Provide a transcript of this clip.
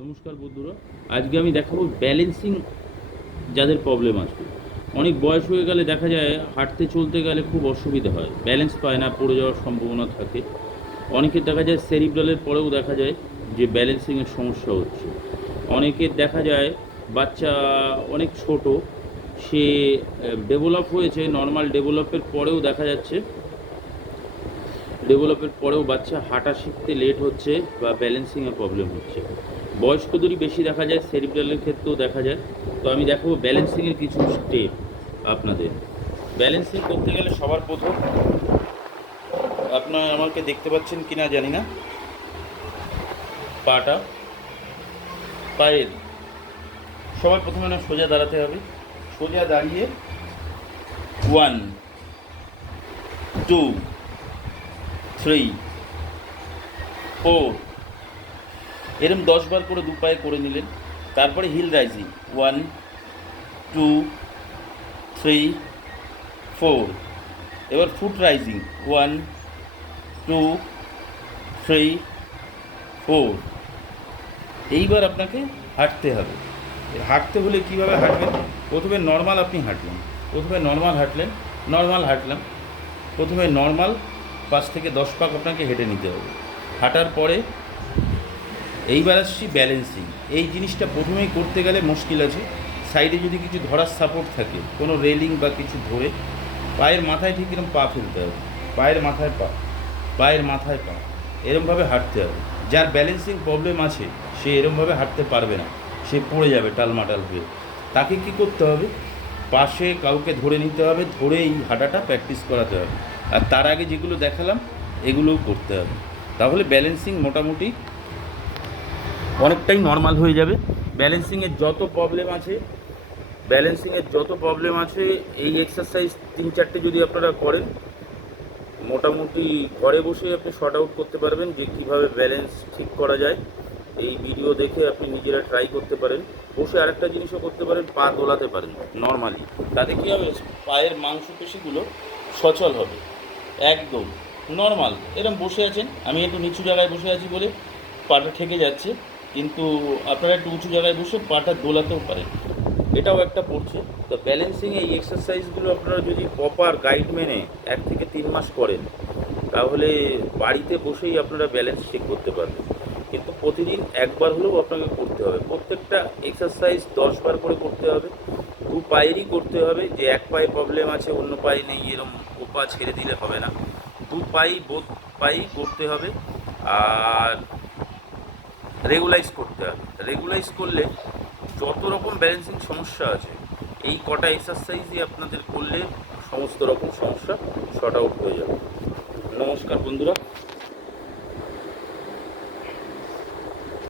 নমস্কার বন্ধুরা, আজকে আমি দেখাবো ব্যালেন্সিং যাদের প্রবলেম আছে। অনেক বয়স হয়ে গেলে দেখা যায় হাঁটতে চলতে গেলে খুব অসুবিধা হয়, ব্যালেন্স পায় না, পড়ে যাওয়ার সম্ভাবনা থাকে। অনেকের দেখা যায় সেরিব্রালের পরেও দেখা যায় যে ব্যালেন্সিংয়ের সমস্যা হচ্ছে। অনেকের দেখা যায় বাচ্চা অনেক ছোট, সে ডেভেলপ হয়েছে, নর্মাল ডেভেলপের পরেও দেখা যাচ্ছে ডেভেলপের পরেও বাচ্চা হাঁটা শিখতে লেট হচ্ছে বা ব্যালেন্সিংয়ে প্রবলেম হচ্ছে। বয়স্কদেরই বেশি দেখা যায়, সেরিব্রালের ক্ষেত্রেও দেখা যায়। তো আমি দেখাবো ব্যালেন্সিংয়ের কিছু স্টেপ আপনাদের। ব্যালেন্সিং করতে গেলে সবার প্রথম আপনার আমাকে দেখতে পাচ্ছেন কি না জানি না, পায়ের সবার প্রথমে না সোজা দাঁড়াতে হবে। সোজা দাঁড়িয়ে 1 2 3 4 এরম 10 বার করে দু পায়ে করে নিলেন। তারপরে হিল রাইজিং 1 2 3 4। এবার ফুট রাইজিং 1 2 3 4। এইবার আপনাকে হাঁটতে হবে। হাঁটতে হলে কীভাবে হাঁটবেন? প্রথমে নর্মাল আপনি হাঁটলেন, হাঁটলাম। প্রথমে নর্মাল 5 থেকে 10 পাক আপনাকে হেঁটে নিতে হবে। হাঁটার পরে এইবার আসছি ব্যালেন্সিং। এই জিনিসটা প্রথমেই করতে গেলে মুশকিল আছে। সাইডে যদি কিছু ধরার সাপোর্ট থাকে, কোনো রেলিং বা কিছু ধরে, পায়ের মাথায় ঠিক এরকম পা ফেলতে হবে, পায়ের মাথায় পা এরমভাবে হাঁটতে হবে। যার ব্যালেন্সিং প্রবলেম আছে সে এরমভাবে হাঁটতে পারবে না, সে পড়ে যাবে টালমাটাল হয়ে। তাকে কি করতে হবে? পাশে কাউকে ধরে নিতে হবে, ধরে এই হাঁটাটা প্র্যাকটিস করাতে হবে। আর তার আগে যেগুলো দেখালাম এগুলোও করতে হবে। তাহলে ব্যালেন্সিং মোটামুটি অনেকটাই নর্মাল হয়ে যাবে। ব্যালেন্সিংয়ের যত প্রবলেম আছে এই এক্সারসাইজ 3-4টে যদি আপনারা করেন, মোটামুটি ঘরে বসেই আপনি শর্ট আউট করতে পারবেন যে কীভাবে ব্যালেন্স ঠিক করা যায়। এই ভিডিও দেখে আপনি নিজেরা ট্রাই করতে পারেন। বসে আরেকটা জিনিসও করতে পারেন, পা দোলাতে পারেন নর্মালি। তাতে কী হবে? পায়ের মাংসপেশিগুলো সচল হবে। একদম নর্মাল এরকম বসে আছেন, আমি একটু নিচু জায়গায় বসে আছি বলে পাটা ঠেকে যাচ্ছে, কিন্তু আপনারা একটু উঁচু জায়গায় বসে পাটা দোলাতেও পারেন, এটাও একটা পড়ছে। তো ব্যালেন্সিং এই এক্সারসাইজগুলো আপনারা যদি প্রপার গাইড মেনে 1 থেকে 3 মাস করেন, তাহলে বাড়িতে বসেই আপনারা ব্যালেন্স চেক করতে পারবেন। কিন্তু প্রতিদিন একবার হলেও আপনাকে করতে হবে। প্রত্যেকটা এক্সারসাইজ 10 বার করে করতে হবে। দু পায়েরই করতে হবে, যে এক পায়ে প্রবলেম আছে অন্য পায়ে নেই এরম পা ছেড়ে দিলে হবে না। বোথ পায়েই করতে হবে। আর রেগুলাইজ করতে হবে। রেগুলাইজ করলে যত রকম ব্যালেন্সিং সমস্যা আছে, এই কটা এক্সারসাইজই আপনাদের করলে সমস্ত রকম সমস্যা শর্ট আউট হয়ে যাবে। নমস্কার বন্ধুরা।